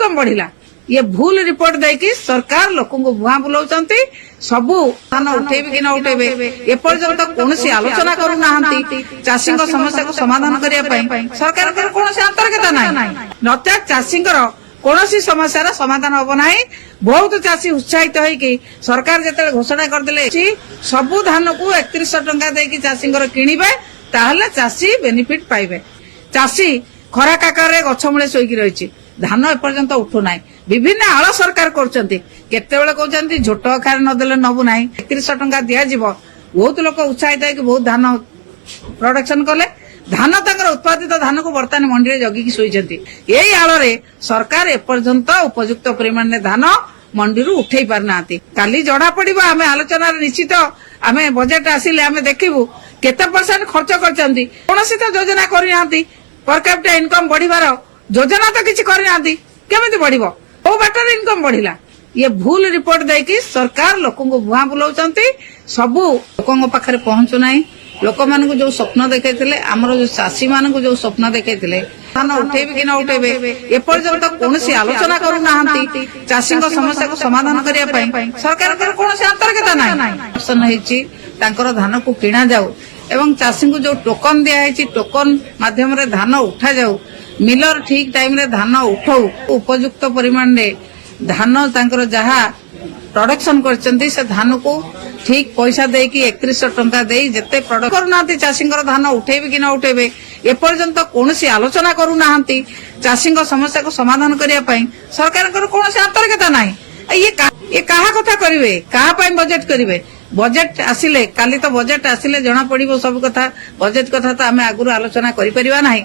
Income बढ़िला ये भूल report देकी सरकार लोक भुआ बुलाऊंट सबू धान उठेबे कि न उठेबे एपर्यंत कौन आलोचना करूना चाषी समस्या को समाधान करने सरकार कौन आंतरिकता ना नचेत चाषी कौन समस्या समाधान हम ना बहुत चाषी उत्साहित होगी सरकार जिते घोषणा करदे सबू धान को 3100 टंका देकी चाषी किणवे ताहले चाषी बेनिफिट पाइबे चाषी खरा काकर गछ मूले शोक रही धान एपर्यंत उठुना विभिन्न आड़ सरकार करते कहते झोट आकार नदेले नबू ना 3100 टंका दिज्व बहुत लोक उत्साहित है बहुत धान प्रोडक्शन कले धान उत्पादित धान को बर्तमान मंडी में जगिकी शोचती यही आड़ सरकार एपर्यंत उपयुक्त परिमाण धान मंडी उठे पारना काली जड़ा पड़ा आम आलोचना निश्चित आम बजेट आसिले आम देखू केते परसेंट खर्च कर कौन तो योजना करना पर कैपिटा इनकम बढ़िबार योजना तो किसी करना केमी बढ़ कौ बाटर इनकम बढ़िला ये भूल रिपोर्ट देकी सरकार लोक भुआ बुलाऊंट सबू लोकों पाखे पहुंचुना लोक मान जो स्वप्न देखते आमर जो चाषी मान जो स्वप्न देखते धान उठेबे कि न उठेबे एपर्यंत कौन आलोचना करूना चाषी समस्या को समाधान करने सरकार कौन आंतरिकता ना धान को किणा जाऊ एवं चाषी को जो टोकन दिखाई टोकन माध्यम धान उठा जाऊ मिलर ठीक टाइम रे धान उठाऊ उपयुक्त परिमाण रे धान तांकर जहा प्रोडक्शन करचंती से धान को ठीक पैसा देकी 3100 टंका दे जेते प्रोडक्ट करूना चाषी धान उठेबे कि न उठेबे एपर्यंत कौन आलोचना करूना चाषी समस्या को समाधान करने सरकार कौन आंतरिकता ना ये कहा कथा करेंगे क्या बजेट करेंगे बजेट आसिले काली तो बजेट आसिले जना पड़ो सब कथा बजेट कथा तो आम आगु आलोचना करि परिबा नाही।